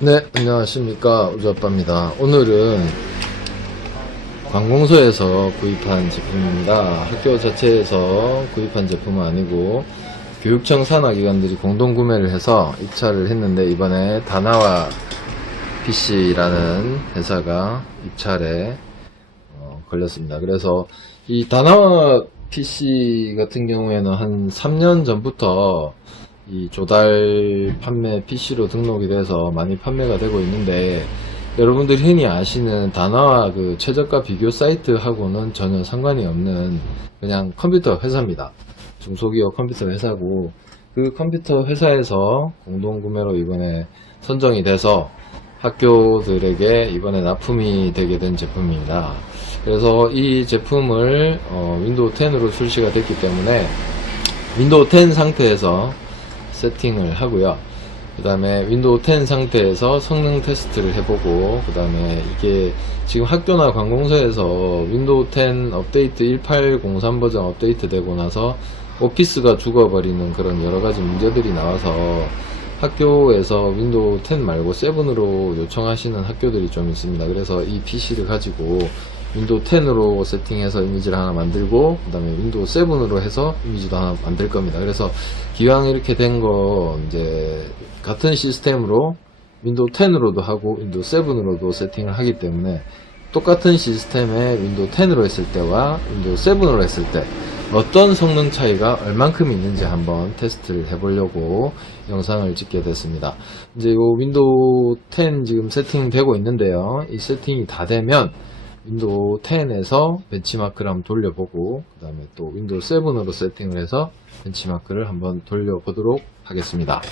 네, 안녕하십니까. 우주아빠입니다. 오늘은 관공서에서 구입한 제품입니다. 학교 자체에서 구입한 제품은 아니고 교육청 산하기관들이 공동구매를 해서 입찰을 했는데, 이번에 다나와 PC라는 회사가 입찰에 걸렸습니다. 그래서 이 다나와 PC 같은 경우에는 한 3년 전부터 이 조달 판매 PC로 등록이 돼서 많이 판매가 되고 있는데, 여러분들이 흔히 아시는 다나와 그 최저가 비교 사이트하고는 전혀 상관이 없는 그냥 컴퓨터 회사입니다. 중소기업 컴퓨터 회사고, 그 컴퓨터 회사에서 공동구매로 이번에 선정이 돼서 학교들에게 이번에 납품이 되게 된 제품입니다. 그래서 이 제품을 윈도우 10으로 출시가 됐기 때문에 윈도우 10 상태에서 세팅을 하고요. 그 다음에 윈도우 10 상태에서 성능 테스트를 해보고, 그 다음에 이게 지금 학교나 관공서에서 윈도우 10 업데이트 1803 버전 업데이트 되고 나서 오피스가 죽어버리는 그런 여러가지 문제들이 나와서 학교에서 윈도우 10 말고 7으로 요청하시는 학교들이 좀 있습니다. 그래서 이 PC를 가지고 윈도우 10으로 세팅해서 이미지를 하나 만들고, 그 다음에 윈도우 7으로 해서 이미지도 하나 만들 겁니다. 그래서 기왕 이렇게 된 거 이제 같은 시스템으로 윈도우 10으로도 하고 윈도우 7으로도 세팅을 하기 때문에, 똑같은 시스템에 윈도우 10으로 했을 때와 윈도우 7으로 했을 때 어떤 성능 차이가 얼만큼 있는지 한번 테스트를 해보려고 영상을 찍게 됐습니다. 이제 요 윈도우 10 지금 세팅되고 있는데요. 이 세팅이 다 되면 윈도우 10에서 벤치마크를 한번 돌려보고, 그 다음에 또 윈도우 7으로 세팅을 해서 벤치마크를 한번 돌려보도록 하겠습니다.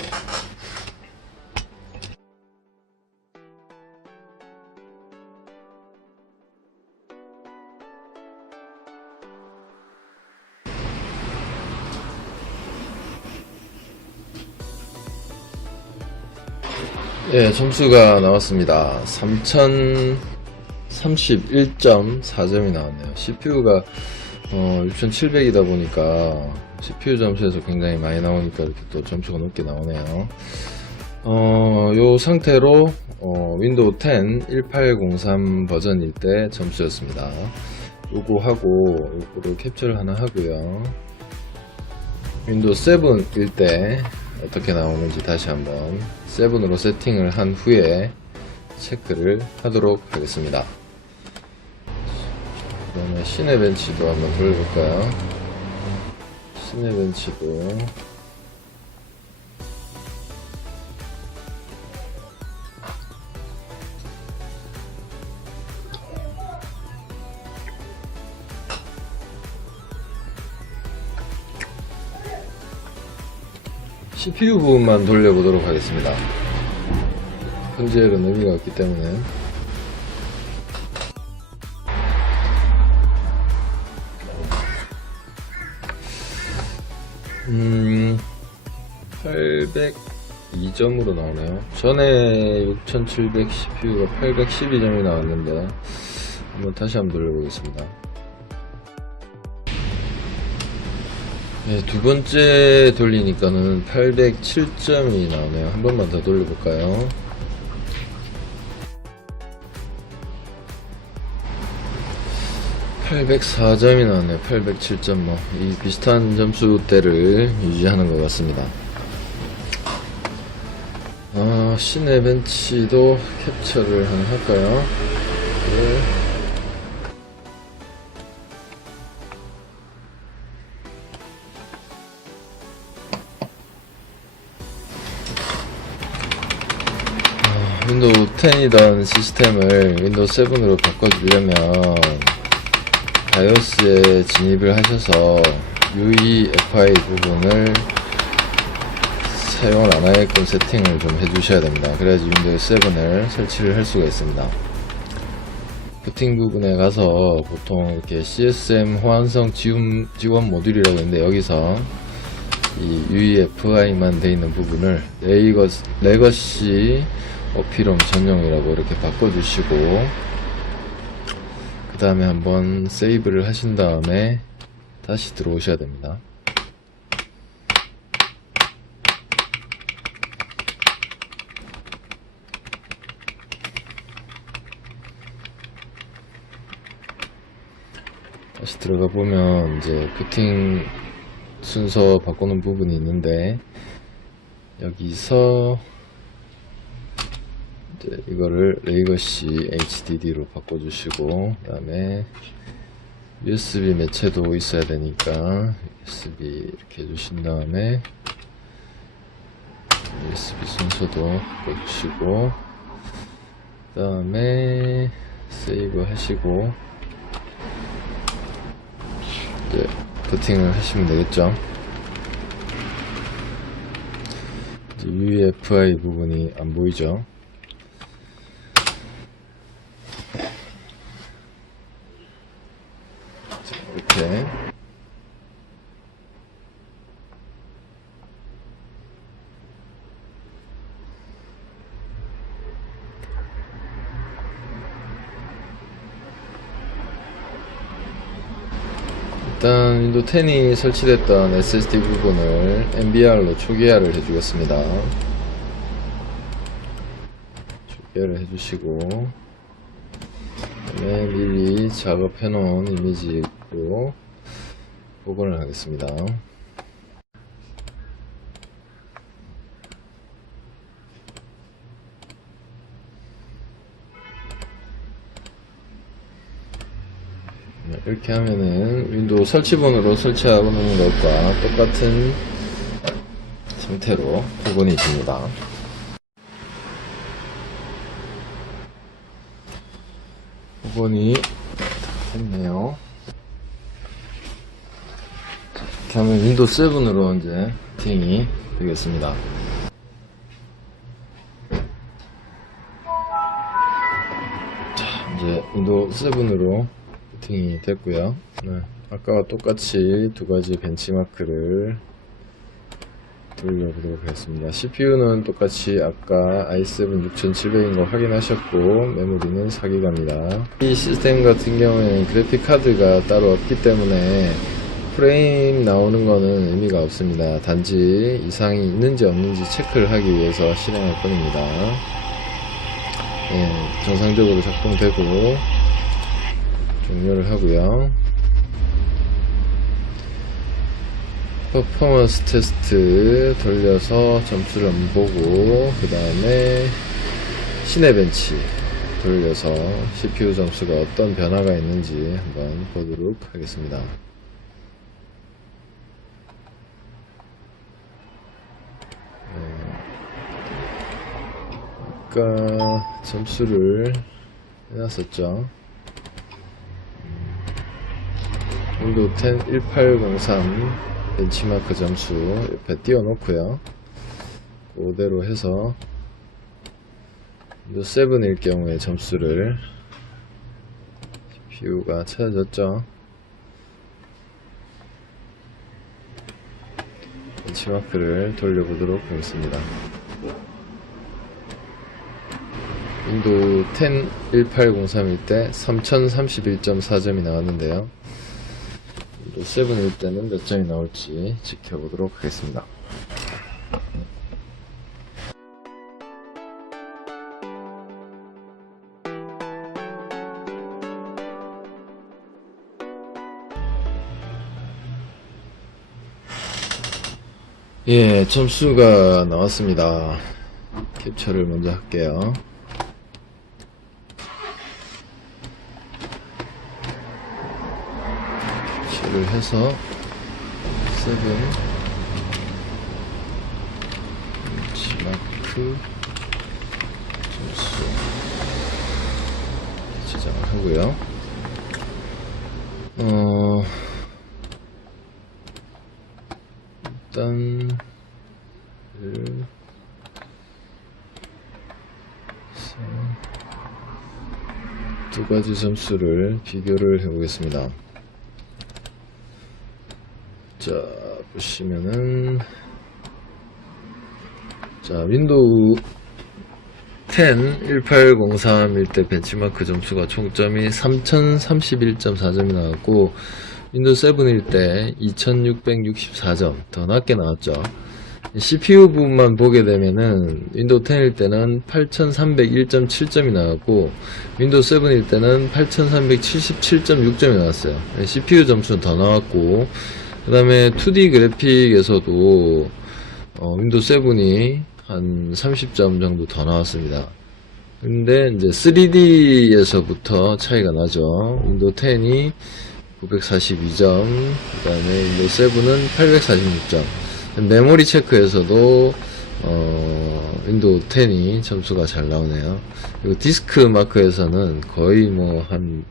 예, 점수가 나왔습니다. 3031.4점이 나왔네요. CPU가 6700이다 보니까 CPU 점수에서 굉장히 많이 나오니까 이렇게 또 점수가 높게 나오네요. 요 상태로 윈도우 10 1803 버전일 때 점수였습니다. 요거 하고 요거를 캡처를 하나 하고요. 윈도우 7일 때 어떻게 나오는지 다시 한번 7으로 세팅을 한 후에 체크를 하도록 하겠습니다. 그 다음에 시네벤치도 한번 돌려볼까요? 시네벤치도 CPU 부분만 돌려보도록 하겠습니다. 현재는 의미가 없기 때문에. 802점으로 나오네요. 전에 6700 CPU가 812점이 나왔는데 다시 한번 돌려보겠습니다. 네, 두 번째 돌리니까는 807점이 나오네요. 한 번만 더 돌려볼까요? (804점이) 나왔네요. 807점. 이 비슷한 점수대를 유지하는 것 같습니다. 시네벤치도 캡처를 하나 할까요? 네. 윈도우 10이던 시스템을 윈도우 7으로 바꿔주려면 바이오스에 진입을 하셔서 UEFI 부분을 사용을 안 하게끔 세팅을 좀 해주셔야 됩니다. 그래야지 윈도우 7을 설치를 할 수가 있습니다. 부팅 부분에 가서 보통 이렇게 CSM 호환성 지원 모듈이라고 있는데, 여기서 이 UEFI만 되어 있는 부분을 레거시 어피롬 전용이라고 이렇게 바꿔주시고, 그 다음에 한번 세이브를 하신 다음에 다시 들어오셔야 됩니다. 다시 들어가 보면 이제 부팅 순서 바꾸는 부분이 있는데, 여기서 이제 이거를 레이거시 HDD로 바꿔주시고, 그 다음에 USB 매체도 있어야 되니까 USB 이렇게 해주신 다음에 USB 순서도 바꿔주시고, 그 다음에 세이브 하시고 이제 부팅을 하시면 되겠죠. 이제 UEFI 부분이 안 보이죠. 자, 이렇게 일단 윈도우 10이 설치됐던 SSD 부분을 MBR로 초기화를 해주겠습니다. 초기화를 해주시고, 그다음에 미리 작업해 놓은 이미지로 복원을 하겠습니다. 이렇게 하면은 윈도우 설치본으로 설치하고 놓은 것과 똑같은 상태로 복원이 됩니다. 복원이 됐네요. 이렇게 하면 윈도우 7으로 이제 부팅이 되겠습니다. 자, 이제 윈도우 7으로 부팅이 됐고요. 네, 아까와 똑같이 두 가지 벤치마크를 돌려보도록 하겠습니다. CPU는 똑같이 아까 i7 6700인 거 확인하셨고, 메모리는 4기가입니다. 이 시스템 같은 경우에는 그래픽 카드가 따로 없기 때문에 프레임 나오는 거는 의미가 없습니다. 단지 이상이 있는지 없는지 체크를 하기 위해서 실행할 뿐입니다. 네, 정상적으로 작동되고 종료를 하고요. 퍼포먼스 테스트 돌려서 점수를 한번 보고, 그 다음에 시네벤치 돌려서 CPU 점수가 어떤 변화가 있는지 한번 보도록 하겠습니다. 아까 점수를 해놨었죠. 윈도우 10 1803 벤치마크 점수 옆에 띄워놓고요. 그대로 해서 윈도우 7일 경우에 점수를 CPU가 찾아졌죠. 벤치마크를 돌려보도록 하겠습니다. 윈도우 10 1803일 때 3031.4점이 나왔는데요. 윈도우 7일 때는 몇 점이 나올지 지켜보도록 하겠습니다. 예, 점수가 나왔습니다. 캡처를 먼저 할게요. 캡처를 해서 7 벤치마크 점수 저장을 하고요. 일단 두 가지 점수를 비교를 해보겠습니다. 자, 보시면은, 자, 윈도우 10 1803일 때 벤치마크 점수가 총점이 3031.4점이 나왔고, 윈도우 7일 때 2664점 더 낮게 나왔죠. CPU 부분만 보게 되면은 윈도우 10일 때는 8301.7점이 나왔고 윈도우 7일 때는 8377.6점이 나왔어요. CPU 점수는 더 나왔고, 그 다음에 2D 그래픽에서도 윈도우 7이 한 30점 정도 더 나왔습니다. 근데 이제 3D에서부터 차이가 나죠. 윈도우 10이 942점, 그 다음에 윈도우 7은 846점. 메모리 체크에서도 윈도우 10이 점수가 잘 나오네요. 그리고 디스크 마크에서는 거의 뭐 한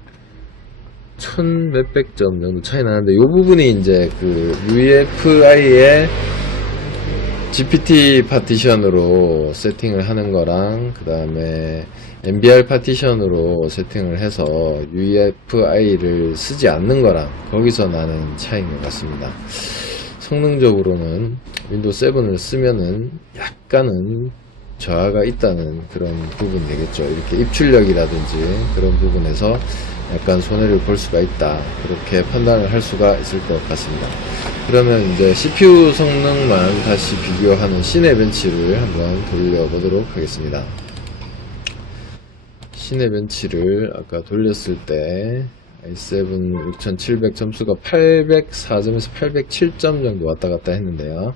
1000몇백 점 정도 차이 나는데, 이 부분이 이제 그 UEFI의 GPT 파티션으로 세팅을 하는 거랑, 그 다음에 MBR 파티션으로 세팅을 해서 UEFI를 쓰지 않는 거랑 거기서 나는 차이인 것 같습니다. 성능적으로는 윈도우 7을 쓰면은 약간은 저하가 있다는 그런 부분 되겠죠. 이렇게 입출력이라든지 그런 부분에서 약간 손해를 볼 수가 있다, 그렇게 판단을 할 수가 있을 것 같습니다. 그러면 이제 CPU 성능만 다시 비교하는 시네벤치를 한번 돌려보도록 하겠습니다. 시네벤치를 아까 돌렸을 때 i7 6700 점수가 804점에서 807점 정도 왔다 갔다 했는데요.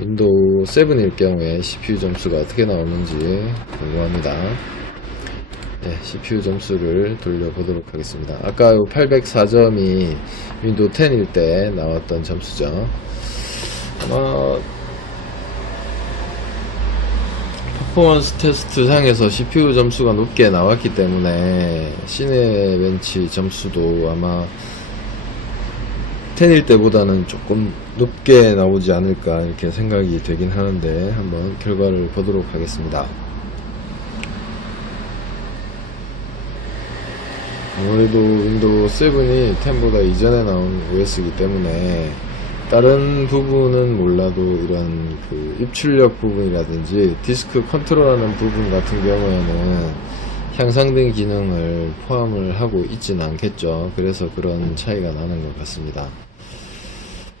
윈도우 7일 경우에 CPU 점수가 어떻게 나오는지 궁금합니다. 네, CPU 점수를 돌려보도록 하겠습니다. 아까 804점이 윈도우 10일 때 나왔던 점수죠. 아마 퍼포먼스 테스트 상에서 CPU 점수가 높게 나왔기 때문에 시네벤치 점수도 아마 10일 때보다는 조금 높게 나오지 않을까 이렇게 생각이 되긴 하는데, 한번 결과를 보도록 하겠습니다. 아무래도 윈도우 7이 10보다 이전에 나온 OS이기 때문에 다른 부분은 몰라도 이런 그 입출력 부분이라든지 디스크 컨트롤하는 부분 같은 경우에는 향상된 기능을 포함을 하고 있지는 않겠죠. 그래서 그런 차이가 나는 것 같습니다.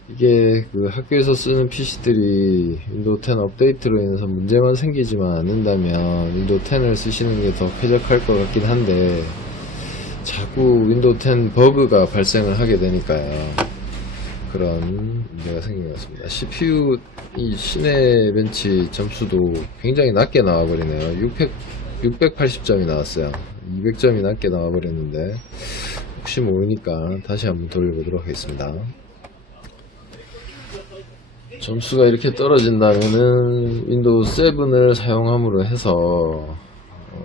이게 그 학교에서 쓰는 PC들이 윈도우 10 업데이트로 인해서 문제만 생기지만 않는다면 윈도우 10을 쓰시는 게 더 쾌적할 것 같긴 한데, 자꾸 윈도우 10 버그가 발생을 하게 되니까요, 그런 문제가 생긴 것 같습니다. CPU 이 시네벤치 점수도 굉장히 낮게 나와버리네요. 680점이 나왔어요. 200점이 낮게 나와버렸는데, 혹시 모르니까 다시 한번 돌려보도록 하겠습니다. 점수가 이렇게 떨어진다면은 윈도우 7을 사용함으로 해서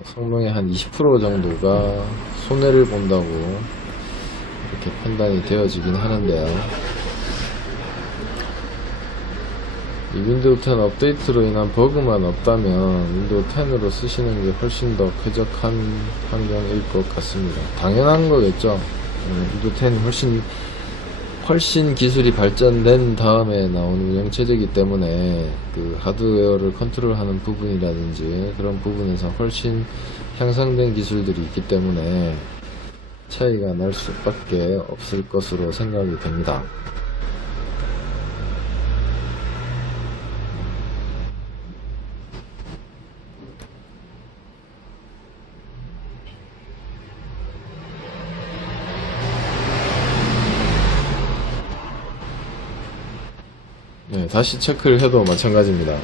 성능의 한 20% 정도가 손해를 본다고 이렇게 판단이 되어지긴 하는데요. 이 윈도우 10 업데이트로 인한 버그만 없다면 윈도우 10으로 쓰시는 게 훨씬 더 쾌적한 환경일 것 같습니다. 당연한 거겠죠. 윈도우 10이 훨씬 기술이 발전된 다음에 나온 운영체제이기 때문에 그 하드웨어를 컨트롤하는 부분이라든지 그런 부분에서 훨씬 향상된 기술들이 있기 때문에 차이가 날 수밖에 없을 것으로 생각이 됩니다. 네, 다시 체크를 해도 마찬가지입니다.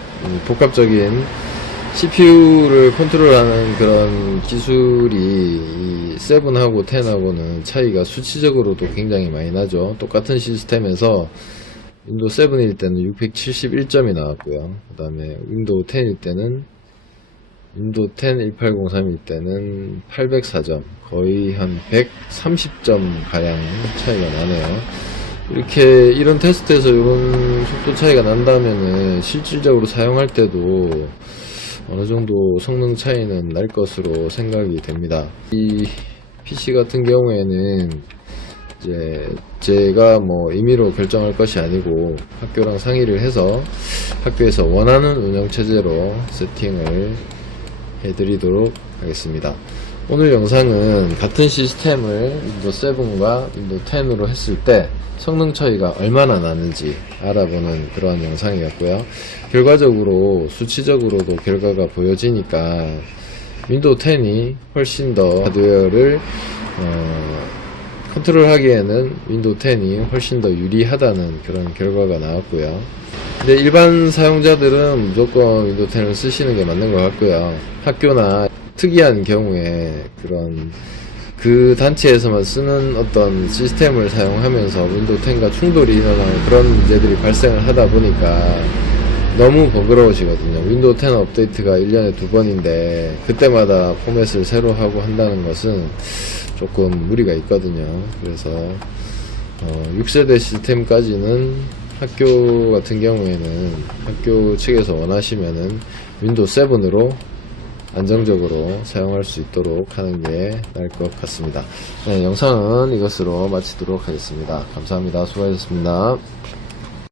복합적인 CPU를 컨트롤하는 그런 기술이 이 7하고 10하고는 차이가 수치적으로도 굉장히 많이 나죠. 똑같은 시스템에서 윈도우 7일 때는 671점이 나왔고요. 그 다음에 윈도우 10일 때는 윈도우 10 1803일 때는 804점, 거의 한 130점 가량 차이가 나네요. 이렇게 이런 테스트에서 이런 속도 차이가 난다면은 실질적으로 사용할 때도 어느 정도 성능 차이는 날 것으로 생각이 됩니다. 이 PC 같은 경우에는 이제 제가 뭐 임의로 결정할 것이 아니고 학교랑 상의를 해서 학교에서 원하는 운영 체제로 세팅을 해드리도록 하겠습니다. 오늘 영상은 같은 시스템을 윈도우 7과 윈도우 10으로 했을 때 성능 차이가 얼마나 나는지 알아보는 그러한 영상이었고요. 결과적으로 수치적으로도 결과가 보여지니까 윈도우 10이 훨씬 더 하드웨어를 컨트롤하기에는 윈도우 10이 훨씬 더 유리하다는 그런 결과가 나왔고요. 근데 일반 사용자들은 무조건 윈도우 10을 쓰시는 게 맞는 것 같고요. 학교나 특이한 경우에 그런 그 단체에서만 쓰는 어떤 시스템을 사용하면서 윈도우 10과 충돌이 일어나는 그런 문제들이 발생을 하다 보니까 너무 번거로워지거든요. 윈도우 10 업데이트가 1년에 2번인데 그때마다 포맷을 새로 하고 한다는 것은 조금 무리가 있거든요. 그래서 6세대 시스템까지는 학교 같은 경우에는 학교 측에서 원하시면은 윈도우 7으로 안정적으로 사용할 수 있도록 하는 게 나을 것 같습니다. 네, 영상은 이것으로 마치도록 하겠습니다. 감사합니다. 수고하셨습니다.